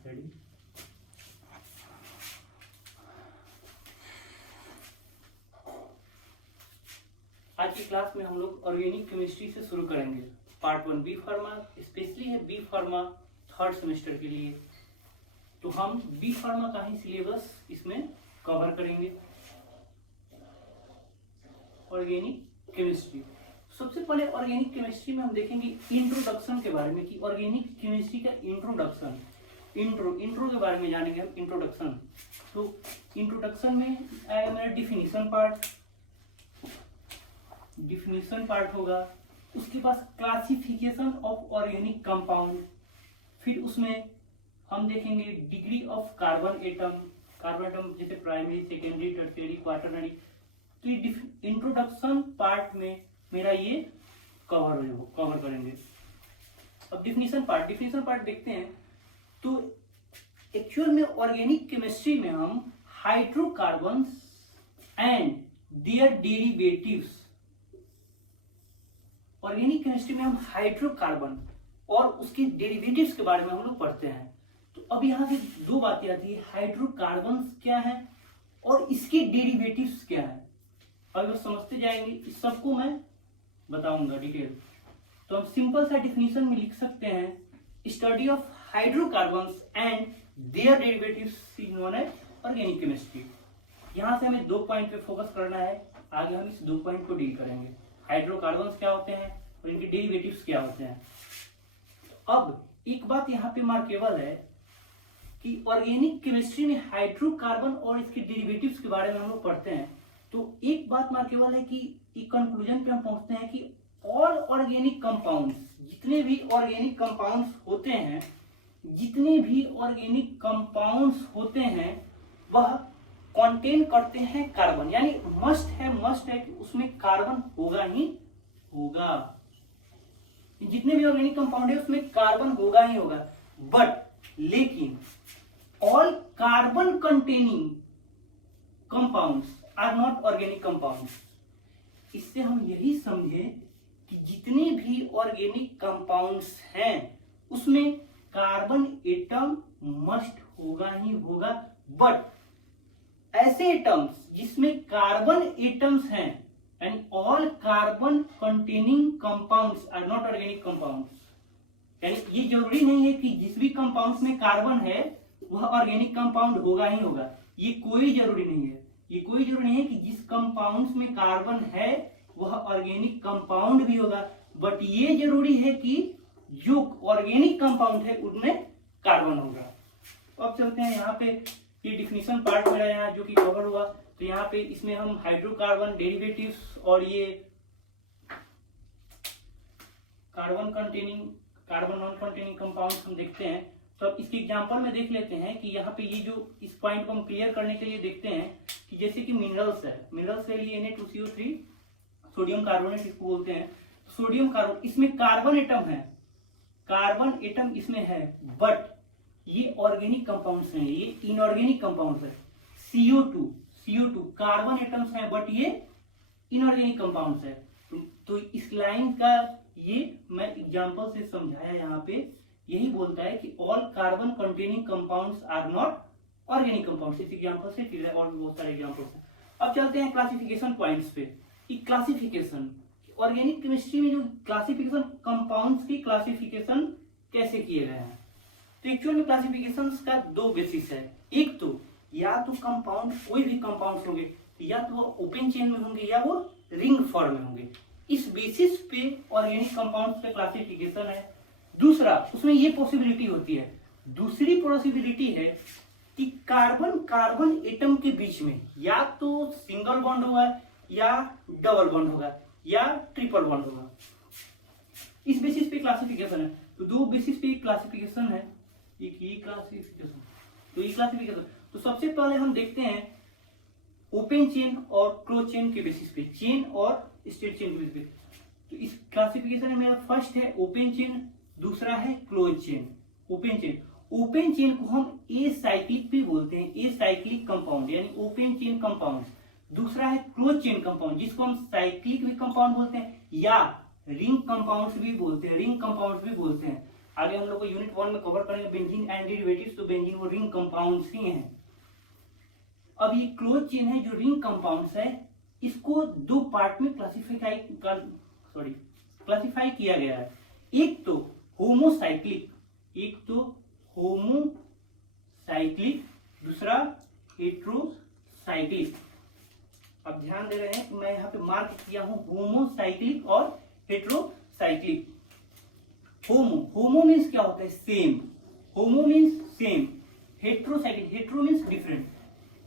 Ready. आज की class में हम लोग ऑर्गेनिक केमिस्ट्री से शुरू करेंगे। पार्ट 1 बी फार्मा, स्पेशली है बी फार्मा थर्ड सेमेस्टर के लिए। तो हम बी फार्मा का ही सिलेबस इसमें कवर करेंगे। ऑर्गेनिक केमिस्ट्री, सबसे पहले ऑर्गेनिक केमिस्ट्री में हम देखेंगे इंट्रोडक्शन के बारे में कि ऑर्गेनिक केमिस्ट्री का इंट्रोडक्शन, इंट्रो के बारे में जानेंगे हम। इंट्रोडक्शन, तो इंट्रोडक्शन में आएगा मेरा डिफिनीशन पार्ट होगा। उसके पास क्लासिफिकेशन ऑफ ऑर्गेनिक कंपाउंड, फिर उसमें हम देखेंगे डिग्री ऑफ कार्बन एटम जैसे प्राइमरी, सेकेंडरी, टर्शियरी, क्वाटरनरी। तो ये इंट्रोडक्शन पार्ट में मेरा ये कवर करेंगे। अब डिफिनीशन पार्ट देखते हैं। तो एक्चुअल में ऑर्गेनिक केमिस्ट्री में हम hydrocarbons and their derivatives, organic chemistry में हम हाइड्रोकार्बन और उसके डेरिवेटिव्स के बारे में हम लोग पढ़ते हैं। तो अब यहाँ से दो बातें आती है, हाइड्रोकार्बन्स क्या है और इसके डेरिवेटिव्स क्या है। अगर समझते जाएंगे इस सबको मैं बताऊंगा डिटेल। तो हम सिंपल सा डिफिनीशन में लिख सकते हैं, study of hydrocarbons and their derivatives is known as organic chemistry. यहाँ से हमें 2 पॉइंट पे फोकस करना है, आगे हम इस 2 पॉइंट को डील करेंगे। हाइड्रोकार्बन्स क्या होते हैं और इनके डेरिवेटिव्स क्या होते हैं। अब एक बात यहाँ पे मार्केबल है कि ऑर्गेनिक केमिस्ट्री में हाइड्रोकार्बन और इसके डेरिवेटिव्स के बारे में हम लोग पढ़ते हैं। तो एक बात मार्केबल है कि एक कंक्लूजन पे हम पहुंचते हैं कि ऑल ऑर्गेनिक कंपाउंड्स, जितने भी ऑर्गेनिक कंपाउंड्स होते हैं वह कंटेन करते हैं कार्बन, यानी मस्ट है कि उसमें कार्बन होगा ही होगा। जितने भी ऑर्गेनिक कंपाउंड है उसमें कार्बन होगा ही होगा। बट लेकिन all carbon containing compounds are not organic compounds. इससे हम यही समझे कि जितने भी ऑर्गेनिक कंपाउंड्स हैं उसमें कार्बन एटम मस्ट होगा ही होगा। बट ऐसे एटम्स जिसमें कार्बन एटम्स हैं and all carbon containing compounds are not organic compounds, यानी ये जरूरी नहीं है कि जिस भी कंपाउंड्स में कार्बन है वह ऑर्गेनिक कंपाउंड होगा ही होगा। ये कोई जरूरी नहीं है कि जिस कंपाउंड्स में कार्बन है वह ऑर्गेनिक कंपाउंड भी होगा। बट ये जरूरी है कि जो ऑर्गेनिक कंपाउंड है उनमें कार्बन होगा। अब चलते हैं यहाँ पे, ये डिफिनीशन पार्ट मेरा यहाँ जो कि कवर हुआ। तो यहाँ पे इसमें हम हाइड्रोकार्बन, डेरिवेटिव्स और ये कार्बन नॉन कंटेनिंग कंपाउंड्स हम देखते हैं। तो अब इसके एग्जांपल में देख लेते हैं कि यहाँ पे ये जो इस पॉइंट को हम क्लियर करने के लिए देखते हैं कि जैसे कि मिनरल्स है लिए Na2CO3 सोडियम कार्बोनेट इसको बोलते हैं। सोडियम कार्बन, इसमें कार्बन एटम इसमें है, बट ये ऑर्गेनिक कंपाउंड्स हैं, ये इनऑर्गेनिक कंपाउंड्स है। CO2 कार्बन एटम्स हैं बट ये इनऑर्गेनिक कंपाउंड्स है। तो इस लाइन का ये मैं एग्जांपल से समझाया, यहाँ पे यही बोलता है कि all carbon containing compounds are not organic compounds. इस एग्जांपल से फिर और भी बहुत सारे एग्जांपल्स हैं। अब चलते हैं क्लासिफिकेशन पॉइंट्स पे। क्लासिफिकेशन, ऑर्गेनिक केमिस्ट्री में जो क्लासिफिकेशन, कंपाउंड्स की क्लासिफिकेशन कैसे किए गए हैं। तो एक्चुअल में क्लासिफिकेशंस का 2 बेसिस है। एक तो या तो कंपाउंड, कोई भी कंपाउंड्स होंगे या तो वो ओपन चेन में होंगे या वो रिंग फॉर्म में होंगे। इस बेसिस पे ऑर्गेनिक कंपाउंड्स का क्लासिफिकेशन है। दूसरा, उसमें ये पॉसिबिलिटी होती है, दूसरी पॉसिबिलिटी है कि कार्बन एटम के बीच में या तो सिंगल बॉन्ड होगा या डबल बॉन्ड होगा या ट्रिपल बॉन्ड होगा। इस बेसिस पे क्लासिफिकेशन है। तो 2 बेसिस पे क्लासिफिकेशन है। एक ये क्लासिफिकेशन, तो ये क्लासिफिकेशन। तो सबसे पहले हम देखते हैं ओपन चेन और क्लोज चेन के बेसिस पे, चेन और स्ट्रेट चेन के बेसिस पे। तो इस क्लासिफिकेशन में मेरा फर्स्ट है ओपन चेन, दूसरा है क्लोज चेन। ओपन चेन को हम एसाइक्लिक भी बोलते हैं, एसाइक्लिक कंपाउंड यानी ओपन चेन कंपाउंड। दूसरा है क्लोज चेन कंपाउंड जिसको हम साइक्लिक भी कंपाउंड बोलते हैं या रिंग कंपाउंड्स भी बोलते हैं, आगे हम लोग को यूनिट 1 में कवर करेंगे बेंजीन एंड डेरिवेटिव्स। तो बेंजीन वो रिंग कंपाउंड्स ही हैं। अब ये क्लोज चेन है जो रिंग कंपाउंड्स है, इसको दो पार्ट में क्लासिफाई किया गया है। एक तो होमोसाइक्लिक, दूसरा हेट्रोसाइक्लिक। अब ध्यान दे रहे हैं कि मैं यहाँ पे मार्क किया हूं होमोसाइक्लिक और हेट्रोसाइक्लिक। होमो मीन्स क्या होता है? सेम। होमो means same. Heterocyclic, hetero means different.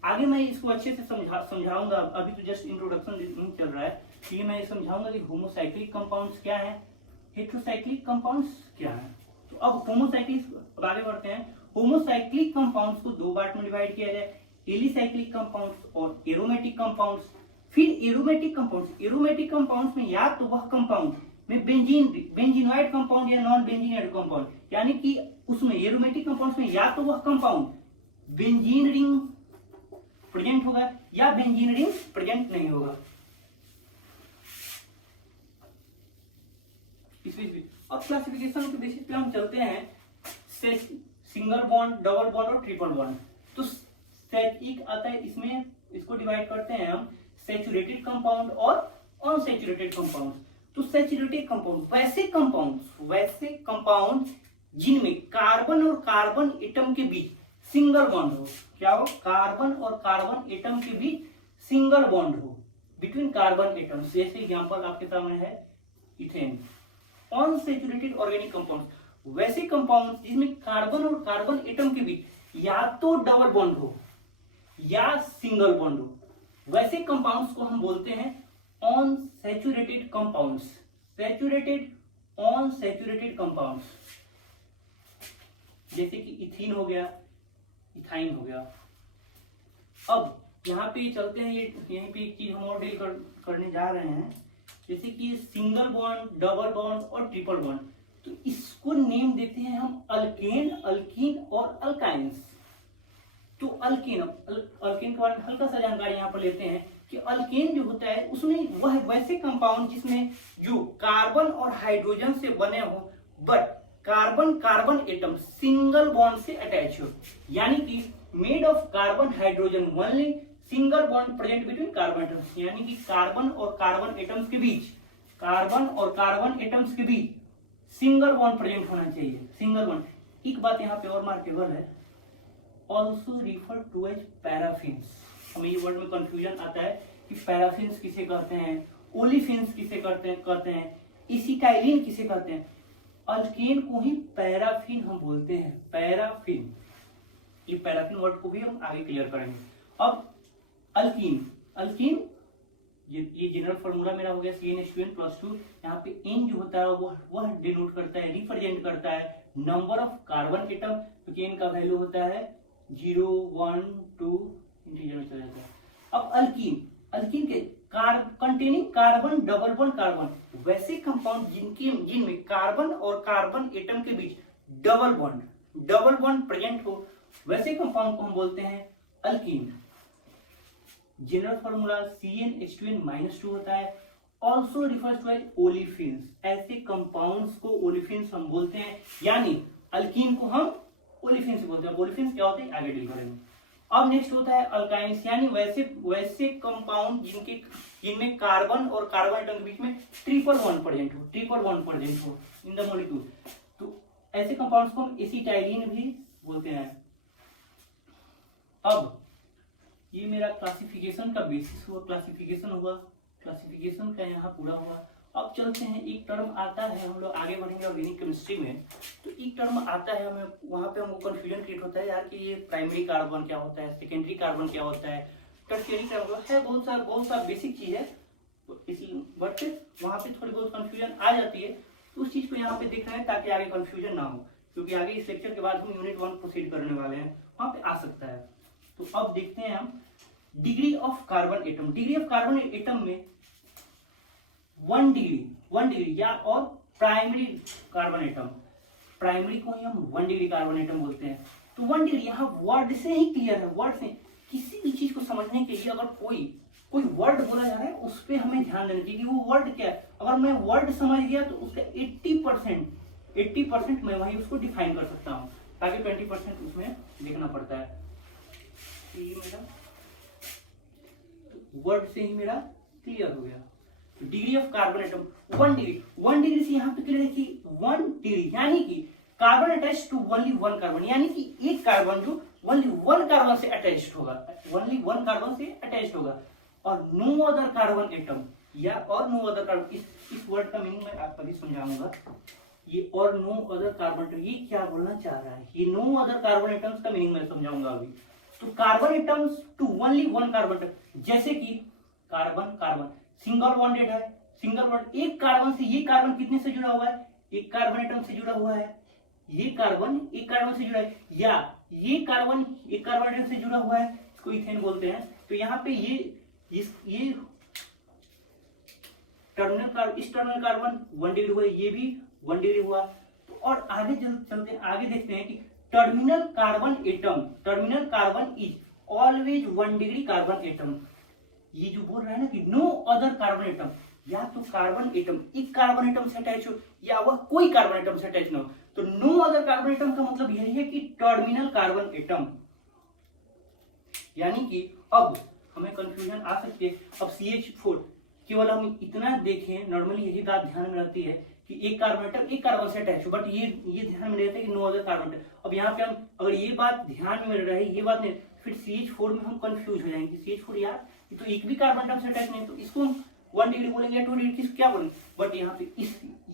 आगे मैं इसको अच्छे से समझाऊंगा, अभी तो जस्ट इंट्रोडक्शन चल रहा है। तो ये मैं समझाऊंगा कि होमोसाइक्लिक कंपाउंड्स क्या है, हेट्रोसाइक्लिक कंपाउंड्स क्या है। तो अब होमोसाइक्लिक आगे बढ़ते हैं। होमोसाइक्लिक कंपाउंड्स को दो पार्ट में डिवाइड किया जाए, एलिसाइक्लिक कंपाउंड्स और एरोमेटिक कंपाउंड्स। फिर एरोमेटिक कंपाउंड्स में या तो वह कंपाउंड में बेंजीनॉइड कंपाउंड या नॉन बेंजीनॉइड कंपाउंड, यानी कि उसमें एरोमेटिक कंपाउंड्स में या तो वह कंपाउंड बेंजीन रिंग प्रेजेंट होगा या बेंजीन रिंग प्रेजेंट नहीं होगा। अब क्लासिफिकेशन के बेसिस पे हम चलते हैं सिंगल बॉन्ड, डबल बॉन्ड और ट्रिपल बॉन्ड। तो एक आता है, इसमें इसको डिवाइड करते हैं हम सैचुरेटेड कंपाउंड और अनसैचुरेटेड कंपाउंड। तो सैचुरेटेड कंपाउंड वैसे कंपाउंड जिनमें कार्बन और कार्बन एटम के बीच सिंगल बॉन्ड हो। क्या हो? कार्बन और कार्बन एटम के बीच सिंगल बॉन्ड हो बिटवीन कार्बन एटम्स। जैसे एग्जांपल आपके सामने है इथेन। अनसैचुरेटेड ऑर्गेनिक कंपाउंड वैसे कंपाउंड जिसमें कार्बन और कार्बन एटम के बीच या तो डबल बॉन्ड हो या सिंगल बॉन्ड हो, वैसे कंपाउंड्स को हम बोलते हैं अनसैचुरेटेड कंपाउंड्स। अनसैचुरेटेड कंपाउंड्स जैसे कि इथीन हो गया, इथाइन हो गया। अब यहाँ पे चलते हैं, यहीं पे एक चीज हम और डील करने जा रहे हैं, जैसे कि सिंगल बॉन्ड, डबल बॉन्ड और ट्रिपल बॉन्ड। तो इसको नेम देते हैं हम अल्केन, अल्कीन और अल्काइंस। तो अल्केन के बारे में हल्का सा जानकारी यहाँ पर लेते हैं कि अल्केन जो होता है उसमें वह वैसे कंपाउंड जिसमें जो कार्बन और हाइड्रोजन से बने हो but carbon carbon atom single bond से अटैच हो, यानी कि made of carbon hydrogen only, single bond present between carbon atoms, यानी कि कार्बन और कार्बन एटम्स के बीच सिंगल बॉन्ड प्रेजेंट होना चाहिए, सिंगल बॉन्ड। एक बात यहाँ पे और मार्केबल है, also refer to as paraffins. हमें ये वर्ड में कंफ्यूजन आता है कि पैराफिन्स किसे कहते हैं, ओलिफिन्स किसे कहते हैं, इसिटाइलिन किसे कहते हैं। अल्केन को ही पैराफिन हम बोलते हैं, पैराफिन। ये पैराफिन वर्ड को भी हम आगे क्लियर करेंगे। अब अल्कीन ये जनरल फॉर्मूला मेरा हो गया CnH2n+2। यहाँ पे n जो होता है वह डिनोट करता है, रिप्रेजेंट करता है नंबर ऑफ कार्बन एटम। तो n का वैल्यू होता है 0, 1, 2 इंटीजर में चला जाता है। अब अल्कीन के containing carbon, double bond carbon, वैसे कंपाउंड जिनमें कार्बन और कार्बन एटम के बीच डबल बॉन्ड प्रेजेंट हो, वैसे कंपाउंड को हम बोलते हैं अल्कीन। जनरल फॉर्मूला CnH2n-2 होता है। Also refers to as olefins, ऐसे कंपाउंड्स को ओलिफिन्स हम बोलते हैं, यानी अल्कीन को हम ओलिफिन्स बोलते हैं। ओलिफिन्स क्या होते हैं आगे डील करेंगे। अब नेक्स्ट होता है अल्काइंस, यानी वैसे कंपाउंड जिनमें कार्बन और कार्बन एटम के बीच में ट्रिपल बॉन्ड प्रेजेंट हो इन द मॉलिक्यूल। तो ऐसे कंपाउंड्स को हम एसिटाइलिन भी बोलते हैं। अब ये मेरा क्लासिफिकेशन का बेसिस हुआ, क्लासिफिकेशन का यहाँ पूरा हुआ। अब चलते हैं, एक टर्म आता है, हम लोग आगे बढ़ेंगे ऑर्गेनिक केमिस्ट्री में। तो एक टर्म आता है, हमें वहाँ पे हमको कंफ्यूजन क्रिएट होता है यार कि ये प्राइमरी कार्बन क्या होता है, सेकेंडरी कार्बन क्या होता है, टर्शियरी कार्बन है, बहुत सा बेसिक चीज है। तो इसी बट वहाँ पे थोड़ी बहुत कंफ्यूजन आ जाती है, तो उस चीज को यहाँ पे देख रहे हैं ताकि आगे कंफ्यूजन ना हो, क्योंकि आगे इस लेक्चर के बाद हम यूनिट 1 प्रोसीड करने वाले हैं, वहाँ पे आ सकता है। तो अब देखते हैं हम degree of carbon atom. Degree of carbon atom में 1 डिग्री या और प्राइमरी कार्बन एटम, प्राइमरी को ही हम 1 डिग्री कार्बन एटम बोलते हैं। तो 1 डिग्री यहाँ वर्ड से ही क्लियर है, वर्ड से किसी भी चीज को समझने के लिए अगर कोई वर्ड बोला जा रहा है उस पर हमें ध्यान देना चाहिए कि वो वर्ड क्या है। अगर मैं वर्ड समझ गया तो उसका 80% मैं वहीं उसको डिफाइन कर सकता हूँ, ताकि 20% उसमें लिखना पड़ता है। ये मेरा वर्ड से ही मेरा क्लियर हो गया। Degree of carbon atom 1 degree से यहाँ पे क्लियर है कि 1 डिग्री यानी कि carbon attach to only 1 carbon, यानी कि एक कार्बन जो ओनली 1 कार्बन से अटैच्ड होगा, ओनली 1 कार्बन से अटैच्ड होगा, और नो अदर कार्बन एटम या और नो अदर कार्बन, इस वर्ड का मीनिंग मैं आपको अभी समझाऊंगा। ये और नो अदर कार्बन एटम ये क्या बोलना चाह रहा है, ये नो अदर कार्बन एटम्स का मीनिंग मैं समझाऊंगा अभी। तो carbon atoms to only 1 carbon, जैसे कि कार्बन कार्बन सिंगल बॉन्डेड है, सिंगल बॉन्ड एक कार्बन से, ये कार्बन कितने से जुड़ा हुआ है, एक कार्बन एटम से जुड़ा हुआ है, ये कार्बन एक कार्बन से जुड़ा है, या ये कार्बन एक कार्बन एटम से जुड़ा हुआ है, इसको इथेन बोलते हैं। तो यहाँ पे ये टर्मिनल कार्बन, इस टर्मिनल कार्बन 1 डिग्री हुआ, ये भी 1 डिग्री हुआ। तो और आगे चलते हैं, आगे देखते हैं कि terminal carbon is always 1 degree carbon atom. ये जो बोल रहा है ना कि नो अदर कार्बन एटम, या तो कार्बन एटम एक कार्बन एटम से अटैच हो या वह कोई कार्बन एटम से अटैच ना हो। तो नो अदर कार्बन एटम का मतलब यही है कि टर्मिनल कार्बन एटम, यानी कि अब हमें कंफ्यूजन आ सकती है। अब CH4 केवल हम इतना देखें, नॉर्मली यही बात ध्यान में रहती है कि एक कार्बन एटम एक कार्बन से अटैच हो, बट ये ध्यान में रहता है कि नो अदर कार्बन एटम। अब यहाँ पे हम अगर ये बात ध्यान में रहे, ये बात नहीं, फिर CH4 में हम कंफ्यूज हो जाएंगे। CH4 यार ये तो एक भी कार्बन एटम से अटैच नहीं, तो इसको 1 डिग्री बोलेंगे या 2 डिग्री, किस क्या बोलेंगे। बट यहाँ पे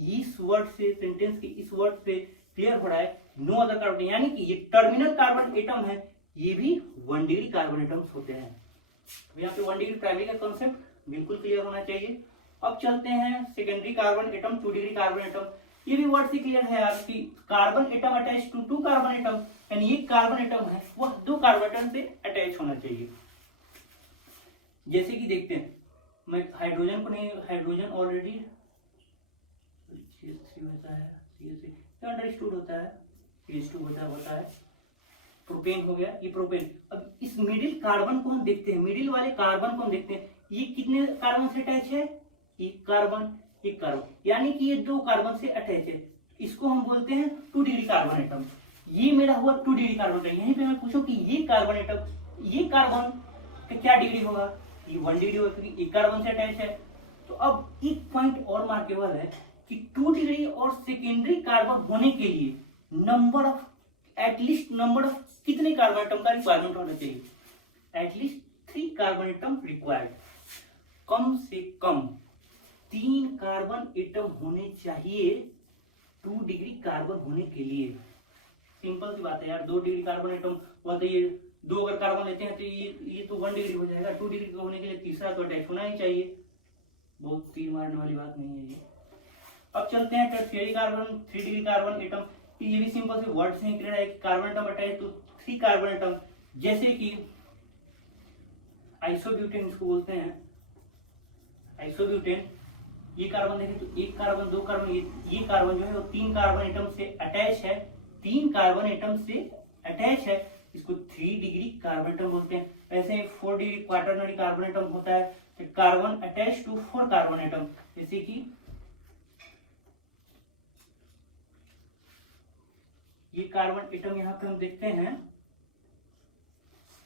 इस वर्ड से, सेंटेंस के इस वर्ड से क्लियर हो रहा है नो अदर कार्बन, यानी कि ये टर्मिनल कार्बन एटम है, ये भी 1 डिग्री कार्बन एटम्स होते हैं। तो यहाँ पे 1 डिग्री प्राइमरी का कॉन्सेप्ट बिल्कुल क्लियर होना चाहिए। अब चलते हैं secondary carbon atom, 2 degree carbon atom. ये भी वर्ड से क्लियर है यार कि carbon atom attach to 2 carbon atom, यानी एक कार्बन एटम है वह 2 कार्बन एटम से अटैच होना चाहिए। जैसे कि देखते हैं, मैं हाइड्रोजन को नहीं, हाइड्रोजन ऑलरेडी होता है, अंडरस्टूड होता है, CH2 होता है, प्रोपेन हो गया, ये प्रोपेन। अब इस मिडिल कार्बन को हम देखते हैं, मिडिल वाले कार्बन को हम देखते हैं, ये कितने कार्बन से अटैच है, एक कार्बन, यानी कि ये 2 कार्बन से अटैच है। इसको हम बोलते हैं 2 डिग्री कार्बन एटम। ये मेरा हुआ 2 डिग्री कार्बन एटम। यहीं पे मैं पूछूं कि ये कार्बन एटम, ये कार्बन का क्या डिग्री होगा, ये 1 डिग्री होगा क्योंकि एक कार्बन से अटैच है। तो अब एक पॉइंट और मार्केबल है कि 2 डिग्री और सेकेंडरी कार्बन होने के लिए number of, at least number of कितने कार्बन एटम का रिक्वायरमेंट होना चाहिए, एटलीस्ट 3 कार्बन एटम रिक्वायर्ड, कम से कम 3 कार्बन एटम होने चाहिए 2 डिग्री कार्बन होने के लिए। सिंपल सी बात है यार, 2 डिग्री कार्बन एटम बोलते, ये 2 अगर कार्बन लेते हैं तो ये तो 1 डिग्री हो जाएगा, 2 डिग्री होने के लिए तीसरा तो अटैच होना ही चाहिए। बहुत तीर मारने वाली बात नहीं है ये। अब चलते हैं tertiary carbon, 3 degree carbon atom. ये भी सिंपल से वर्ड से ही क्लियर है कि carbon atom attach to 3 carbon atom, जैसे कि आइसोब्यूटेन इसको बोलते हैं, आइसोब्यूटेन। ये कार्बन देखें तो एक कार्बन, 2 कार्बन, ये कार्बन जो है वो 3 कार्बन एटम से अटैच है, 3 कार्बन एटम से अटैच है, इसको 3 डिग्री कार्बन एटम बोलते हैं। वैसे 4 डिग्री क्वाटरनरी कार्बन एटम होता है, तो carbon attach to 4 carbon atom, जैसे कि ये कार्बन एटम यहाँ पे हम देखते हैं,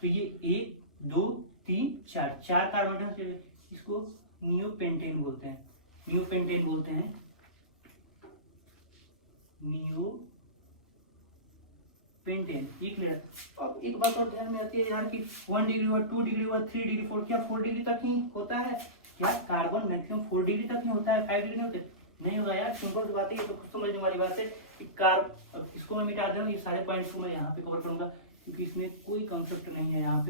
तो ये 1 2 3 4 कार्बन एटम से, इसको नियोपेंटेन बोलते हैं, नियोपेंटेन बोलते हैं, नियोपेंटेन। ये क्लियर। अब एक बात और ध्यान में आती है यार कि 1 डिग्री हुआ, 2 डिग्री हुआ, 3 डिग्री 4, क्या 4 डिग्री तक ही होता है क्या? कार्बन मैक्सिमम 4 डिग्री तक ही होता है, 5 डिग्री नहीं होते, नहीं होगा यार। सिंपल सी बात है, ये तो कुछ समझने वाली बात है कि इसको मैं मिटा दूं, ये सारे पॉइंट्स को मैं यहाँ पे कवर करूंगा क्योंकि इसमें कोई कॉन्सेप्ट नहीं है। यहाँ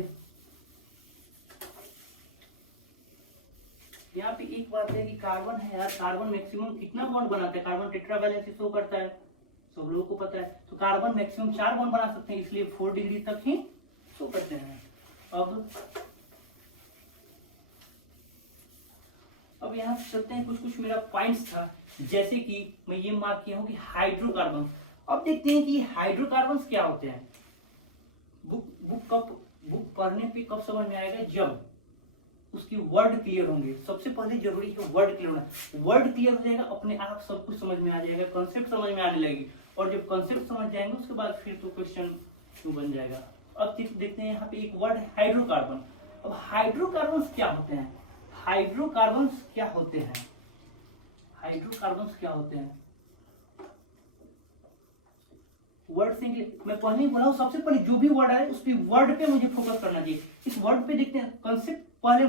पे एक बात है कि कार्बन है यार, कार्बन मैक्सिमम कितना बॉन्ड बनाता है, कार्बन टेट्रावैलेंसी शो करता है, सब लोगों को पता है। तो कार्बन मैक्सिमम 4 बॉन्ड बना सकते हैं, इसलिए 4 डिग्री तक ही शो करते हैं। अब यहाँ चलते हैं, कुछ मेरा पॉइंट्स था, जैसे कि मैं ये मार्क किया हूँ कि हाइड्रोकार्बन। अब देखते हैं कि हाइड्रोकार्बन क्या होते हैं। बुक पढ़ने पे कब समझ में आएगा, उसकी वर्ड क्लियर होंगे। सबसे पहले जरूरी है वर्ड क्लियर होना। वर्ड क्लियर हो जाएगा, अपने आप सब कुछ समझ में आ जाएगा, कंसेप्ट समझ में आने लगेगी, और जब कंसेप्ट समझ जाएंगे उसके बाद फिर तो क्वेश्चन क्यों बन जाएगा। अब देखते हैं यहाँ पे एक वर्ड है हाइड्रोकार्बन। अब हाइड्रोकार्बन्स क्या होते हैं? हाइड्रोकार्बन्स क्या होते हैं? हाइड्रोकार्बन्स क्या होते हैं? वर्ड से मैं पहले ही बोला हूं, सबसे पहले जो भी वर्ड आए उस पे वर्ड पे मुझे फोकस करना चाहिए। इस वर्ड पे देखते हैं कंसेप्ट, पहले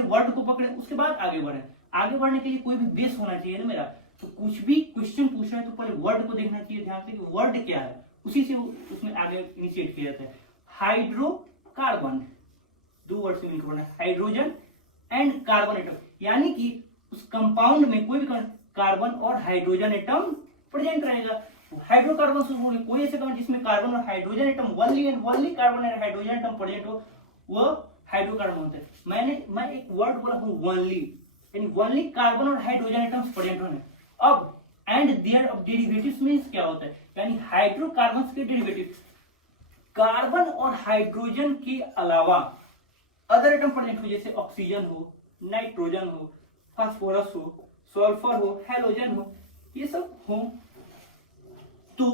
वर्ड को पकड़े, उसके बाद आगे बढ़े। आगे बढ़ने के लिए कोई भी बेस होना चाहिए ना मेरा। तो कुछ भी क्वेश्चन पूछ रहे हैं तो पहले वर्ड को देखना चाहिए ध्यान से कि वर्ड क्या है, उसी से उसमें आगे इनिशिएट किया जाता है। हाइड्रोकार्बन, दो वर्ड से मिलकर बना, हाइड्रोजन एंड कार्बन एटम, यानी कि उस कंपाउंड में कोई भी कार्बन और हाइड्रोजन एटम प्रेजेंट रहेगा। हाइड्रोकार्बन से कोई ऐसे कंपाउंड जिसमें कार्बन और हाइड्रोजन एटम वनली कार्बन और हाइड्रोजन एटम प्रेजेंट हो, वो हाइड्रोकार्बन होते हैं। मैं एक वर्ड बोला हूं वनली, यानी वनली कार्बन और हाइड्रोजन एटम्स प्रेजेंट होने। अब and their of derivatives means क्या होता है, यानी हाइड्रोकार्बन्स के डेरिवेटिव कार्बन और हाइड्रोजन के अलावा अदर एटम प्रेजेंट हो, जैसे ऑक्सीजन हो, नाइट्रोजन हो, फास्फोरस हो, सल्फर हो, हैलोजन हो, ये सब हो तो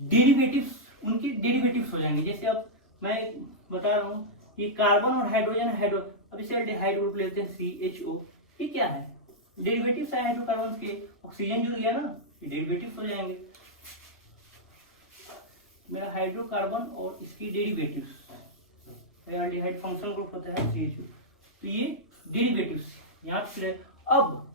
डेरिवेटिव्स, उनके डेरिवेटिव्स हो जाएंगे। जैसे अब मैं बता रहा हूं ये कार्बन और हाइड्रोजन अब इसे एल्डिहाइड ग्रुप लेते हैं CHO, ये क्या है? डेरिवेटिव्स है हाइड्रोकार्बन के। ऑक्सीजन जुड़ गया ना, ये डेरिवेटिव्स हो जाएंगे। मेरा हाइड्रोकार्बन और इसकी डेरिवेटिव्स, एल्डिहाइड फंक्शनल ग्रुप होता है CHO, तो ये डेरिवेटिव्स याद से। अब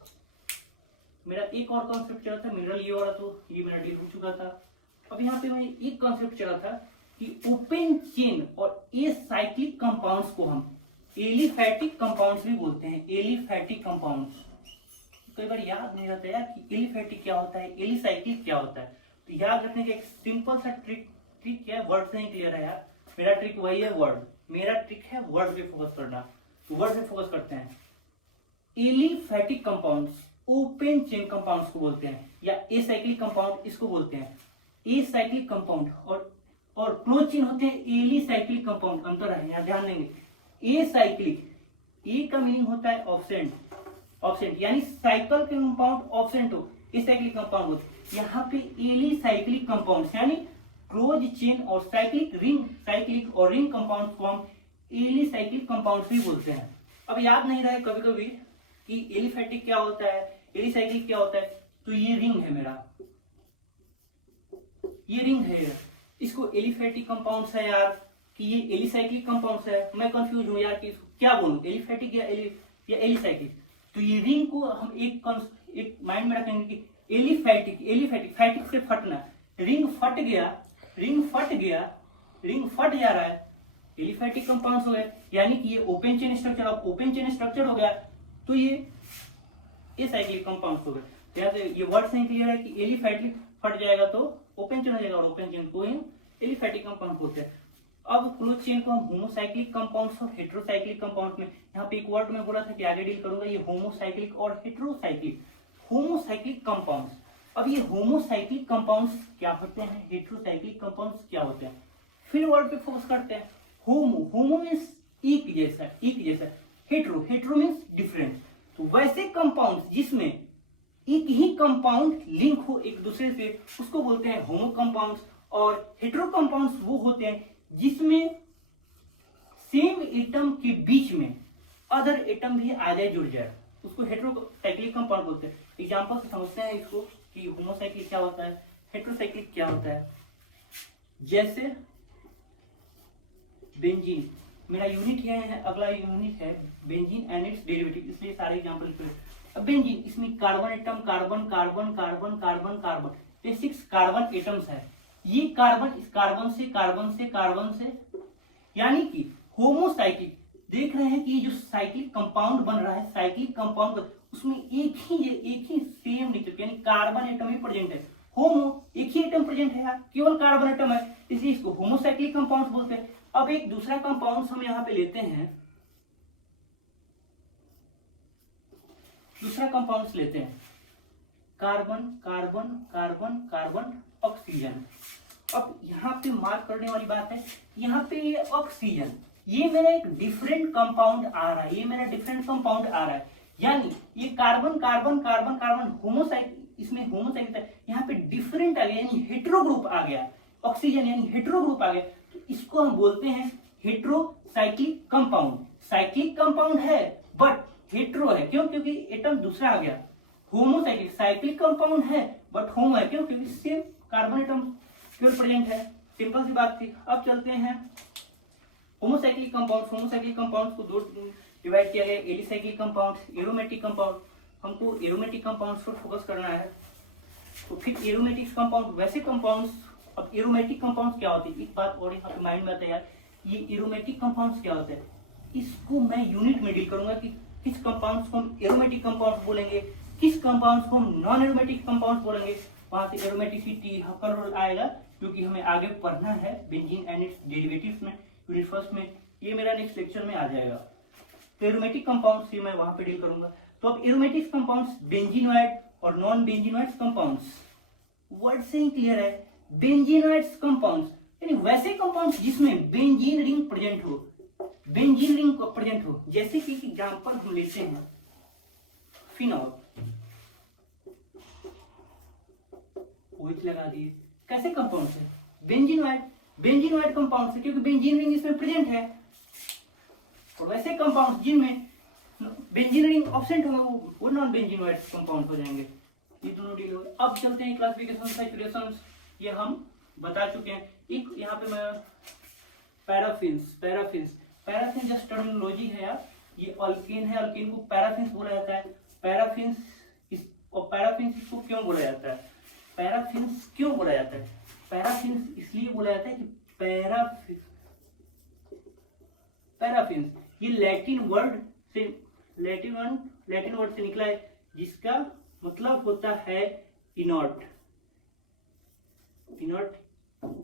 मेरा एक और कॉन्सेप्ट चला था मिनरल, ये वाला तो ये मेरा डील हो चुका था। अब यहाँ पे मैं एक कॉन्सेप्ट चला था कि ओपन चेन और एसाइक्लिक कंपाउंड्स को हम एलिफैटिक कंपाउंड्स भी बोलते हैं। एलिफैटिक कंपाउंड्स कई बार याद नहीं रहता यार कि एलिफैटिक क्या होता है, एलिसाइक्लिक क्या होता है। तो याद रखने का एक सिंपल सा ट्रिक क्या है, वर्ड से ही क्लियर है यार। मेरा ट्रिक वही है वर्ड, मेरा ट्रिक है वर्ड पे फोकस करना। वर्ड पे फोकस करते हैं। Aliphatic compounds open chain compounds को बोलते हैं, या एसाइक्लिक कंपाउंड इसको बोलते हैं। एसाइक्लिक कंपाउंड और क्लोज चेन होते हैं एलिसाइक्लिक कंपाउंड। अंतर है यहाँ ध्यान देंगे। एसाइक्लिक, ए का मीनिंग होता है ऑब्सेंट यानी साइकिल के कंपाउंड ऑब्सेंट हो, एसाइक्लिक कंपाउंड होते। यहाँ पे एलिसाइक्लिक कंपाउंड यानी क्लोज चेन और साइक्लिक और रिंग कंपाउंड को हम एलिसाइक्लिक कंपाउंड भी बोलते हैं। अब याद नहीं रहे कभी कभी कि एलिफैटिक क्या होता है, एलिसाइक्लिक क्या होता है, तो ये रिंग है मेरा, ये रिंग है, इसको एलिफैटिक कंपाउंड्स है यार कि ये एलिसाइक्लिक कंपाउंड्स है। मैं कंफ्यूज हूं यार कि क्या बोलूं, एलिफैटिक या एलिसाइक्लिक। तो ये रिंग को हम एक माइंड में रखेंगे कि एलिफैटिक फैटिक से फटना, रिंग फट जा रहा है, एलिफैटिक कंपाउंड्स हो गए, यानी कि ये ओपन चेन स्ट्रक्चर हो गया, तो ये एसाइक्लिक कंपाउंड्स हो गए। यहाँ से ये वर्ड से क्लियर है कि एलिफैटिक फट जाएगा तो ओपन चेन हो जाएगा, और ओपन चेन को ही एलिफैटिक कंपाउंड बोलते हैं। अब क्लोज चेन को हम होमोसाइक्लिक कंपाउंड्स और हेटेरोसाइक्लिक कंपाउंड्स में, यहाँ पे एक वर्ड में बोला था कि आगे डील करूंगा, ये होमोसाइक्लिक और हेटेरोसाइक्लिक कंपाउंड्स। अब ये होमोसाइक्लिक कंपाउंड्स क्या होते हैं, हेटेरोसाइक्लिक कंपाउंड्स क्या होते हैं, फिर वर्ड पे फोकस करते हैं। होमो मीन्स एक जैसा, हेटेरो मीन्स डिफरेंट। तो वैसे कंपाउंड्स जिसमें एक ही कंपाउंड लिंक हो एक दूसरे से, उसको बोलते हैं होमो कंपाउंड्स। और हेटेरो कंपाउंड्स वो होते हैं जिसमें सेम एटम के बीच में अदर एटम भी आ जाए, जुड़ जाए, उसको हेटेरोसाइक्लिक कंपाउंड बोलते हैं। एग्जांपल से समझते हैं इसको कि होमोसाइक्लिक क्या होता है, हेटेरोसाइक्लिक क्या होता है। जैसे बेंजीन, मेरा यूनिट है, अगला यूनिट है बेंजीन एंड इट्स डेरिवेटिव, इसलिए सारे एग्जांपल। अब बेंजीन, इसमें कार्बन एटम, कार्बन, ये 6 कार्बन एटम्स है। ये कार्बन से, यानी कि होमोसाइक्लिक। देख रहे हैं कि ये जो साइक्लिक कंपाउंड बन रहा है, साइक्लिक कंपाउंड उसमें एक ही सेम नेचर यानी कार्बन एटम ही प्रेजेंट है। होमो एक ही एटम प्रेजेंट है, केवल कार्बन एटम है, इसलिए इसको होमोसाइक्लिक कंपाउंड बोलते हैं। अब एक दूसरा कंपाउंड हम यहां पे लेते हैं, कार्बन ऑक्सीजन। अब यहाँ पे मार्क करने वाली बात है, यहाँ पे ये ऑक्सीजन, ये मेरा एक डिफरेंट कंपाउंड आ रहा है, ये मेरा डिफरेंट कंपाउंड आ रहा है, यानी ये carbon carbon carbon carbon homocyclic, इसमें होमोसाइक्लिक था, यहाँ पे डिफरेंट आ गया यानी हेटेरो ग्रुप आ गया, ऑक्सीजन यानी हेटेरो ग्रुप आ गया, तो इसको हम बोलते हैं हेटेरोसाइक्लिक कंपाउंड। साइक्लिक कंपाउंड है बट हेटेरो है, क्यों? क्योंकि एटम दूसरा आ गया। होमोसाइक्लिक, साइक्लिक कंपाउंड है बट होमो है, क्यों? क्योंकि सेम कार्बन एटम केवल प्रेजेंट है। सिंपल सी बात थी। अब चलते हैं होमोसाइक्लिक कंपाउंड। होमोसाइक्लिक कंपाउंड को दो डिवाइड किया गया, एलिसाइक्लिक कंपाउंड, एरोमेटिक कंपाउंड। हमको एरोमेटिक कंपाउंड्स पर फोकस करना है। तो फिर एरोमेटिक कंपाउंड, वैसे कंपाउंड्स, अब एरोमेटिक कंपाउंड्स क्या होते हैं, एक बात और यहाँ पे माइंड में आता है यार, ये एरोमेटिक कंपाउंड्स क्या होते हैं, इसको मैं यूनिट में डील करूंगा कि किस कंपाउंड्स को हम एरोमेटिक कंपाउंड्स बोलेंगे, किस कंपाउंड्स को हम नॉन एरोमेटिक कंपाउंड्स बोलेंगे। वहां से एरोमेटिसिटी का रोल आएगा, क्योंकि हमें आगे पढ़ना है बेंजीन एंड इट्स डेरिवेटिव्स में, यूनिट फर्स्ट में। ये मेरा नेक्स्ट लेक्चर में आ जाएगा। तो एरोमेटिक कंपाउंड्स ये मैं वहां पे डील करूंगा। तो अब एरोमेटिक कंपाउंड्स, बेंजीनोइड और नॉन बेंजीनोइड कंपाउंड्स, वर्ड से ही क्लियर है। बेंजीनोइड कंपाउंड्स यानी वैसे कंपाउंड्स जिसमें बेंजीन रिंग प्रेजेंट हो, बेंजीन रिंग प्रेजेंट हो। जैसे कि एग्जांपल हम लेते हैं फिनॉल, OH लगा दिए, कैसे कंपाउंड है? बेंजीनोइड, बेंजीनोइड कंपाउंड है क्योंकि बेंजीन रिंग इसमें प्रेजेंट है। और वैसे कंपाउंड जिनमें बेंजीन रिंग एब्सेंट होगा वो नॉन बेंजीनोइड कंपाउंड हो जाएंगे। ये दोनों डील हो गए। अब चलते हैं क्लासिफिकेशन, सैचुरेशंस, ये हम बता चुके हैं। एक यहाँ पे मैं पैराफिन्स, पैराफिन जस्ट टर्मिनोलॉजी है यार, ये अल्केन है, अल्केन को पैराफिन्स बोला जाता है। पैराफिन्स और पैराफिन्स इसको क्यों बोला जाता है, पैराफिन्स क्यों बोला जाता है? पैराफिन्स इसलिए बोला जाता है कि पैराफिन्स ये लैटिन वर्ड से निकला है, जिसका मतलब होता है इनर्ट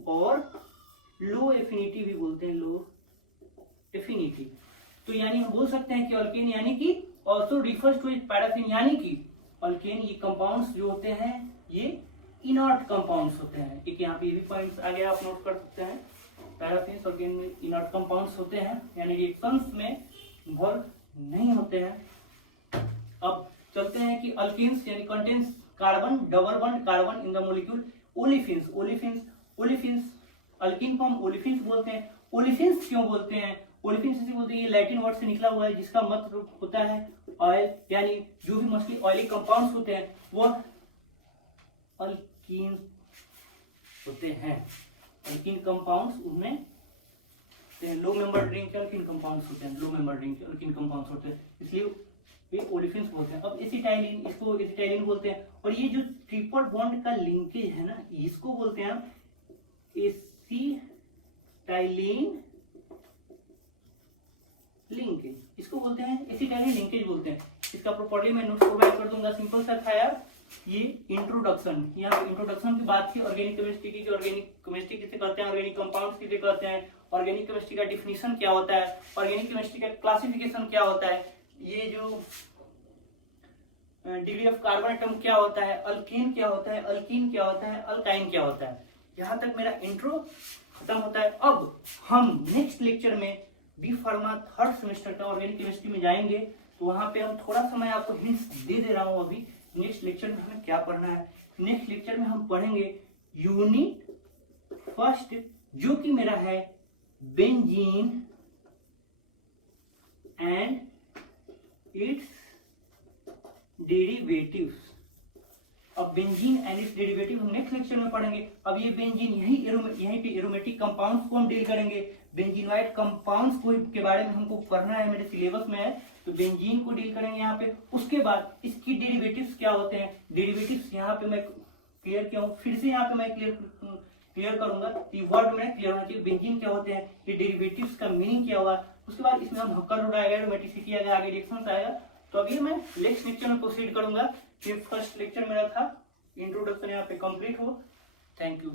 और लो एफिनिटी भी बोलते हैं, लो एफिनिटी। तो यानी हम बोल सकते हैं कि अल्केन यानी कि ऑल्सो रिफर्स टू पैराफिन, यानी कि अल्केन ये कंपाउंड्स जो होते हैं ये इनर्ट कंपाउंड्स होते हैं। एक यहाँ पे ये भी पॉइंट्स आ गया, आप नोट कर सकते हैं। पैराफिन्स अल्केन में इनर्ट कंपाउंड्स होते हैं, यानी रिएक्शंस में इन्वॉल्व नहीं होते हैं। अब चलते हैं कि अल्केन्स यानी contains carbon, double bond carbon in the molecule. Olefins alkyne को हम ओलिफिन्स बोलते हैं। ओलिफिन्स क्यों बोलते हैं? ओलिफिन्स इसे बोलते हैं, ये लैटिन वर्ड से निकला हुआ है, जिसका मतलब होता है ऑयल, यानी जो भी मोस्टली ऑयली कंपाउंड्स होते हैं वो अल्कीन होते हैं। अल्कीन कंपाउंड्स उनमें लो मेंबर रिंग के अल्कीन कंपाउंड्स होते हैं, लो मेंबर रिंग के अल्कीन कंपाउंड्स होते हैं, इसलिए ये ओलिफिन्स बोलते हैं। अब एसिटाइलिन, इसको एसिटाइलिन बोलते हैं। और ये जो ट्रिपल बॉन्ड का लिंकेज है ना, इसको बोलते हैं हम एसिटाइलिन लिंकेज, इसको बोलते हैं एसिटाइलिन लिंकेज बोलते हैं। इसका प्रॉपर्ली मैं नोट्स प्रोवाइड कर दूंगा। सिंपल सा था यार ये इंट्रोडक्शन, यहाँ पे इंट्रोडक्शन की बात थी ऑर्गेनिक केमिस्ट्री की, ऑर्गेनिक केमिस्ट्री किसे कहते हैं, ऑर्गेनिक कंपाउंड्स किसे कहते हैं, ऑर्गेनिक केमिस्ट्री का डिफिनीशन क्या होता है, ऑर्गेनिक केमिस्ट्री का क्लासिफिकेशन क्या होता है, ये जो डिग्री ऑफ कार्बन एटम क्या होता है, अल्कीन क्या होता है, अल्कीन क्या होता है, अल्काइन क्या होता है। यहाँ तक मेरा इंट्रो खत्म होता है। अब हम नेक्स्ट लेक्चर में बी फार्मा थर्ड सेमेस्टर का ऑर्गेनिक केमिस्ट्री में जाएंगे, तो वहां पे हम थोड़ा सा मैं आपको हिंट्स दे रहा हूँ अभी। नेक्स्ट लेक्चर में हमें क्या पढ़ना है, नेक्स्ट लेक्चर में हम पढ़ेंगे यूनिट फर्स्ट, जो कि मेरा है बेंजीन एंड इट्स डेरिवेटिव्स। अब बेंजीन एंड इट्स डेरिवेटिव हम नेक्स्ट लेक्चर में पढ़ेंगे। अब ये बेंजीन यहीं पे एरोमेटिक कंपाउंड्स को हम डील करेंगे। बेंजीनोइड कंपाउंड्स को के बारे में हमको पढ़ना है, मेरे सिलेबस में है, तो बेंजीन को डील करेंगे यहाँ पे। उसके बाद इसकी डेरिवेटिव्स क्या होते हैं, डेरिवेटिव्स यहाँ पे मैं क्लियर किया हूँ, फिर से यहाँ पे मैं क्लियर करूंगा। ये वर्ड में क्लियर होना चाहिए, बेंजीन क्या होते हैं, ये डेरिवेटिव्स का मीनिंग क्या हुआ। उसके बाद इसमें हम हक्कर रूल आएगा, एरोमेटिसिटी आएगा, आगे रिएक्शंस आएगा। तो अभी मैं नेक्स्ट लेक्चर में प्रोसीड करूंगा। ये फर्स्ट लेक्चर मेरा था, इंट्रोडक्शन यहाँ पे कंप्लीट हो। Thank you.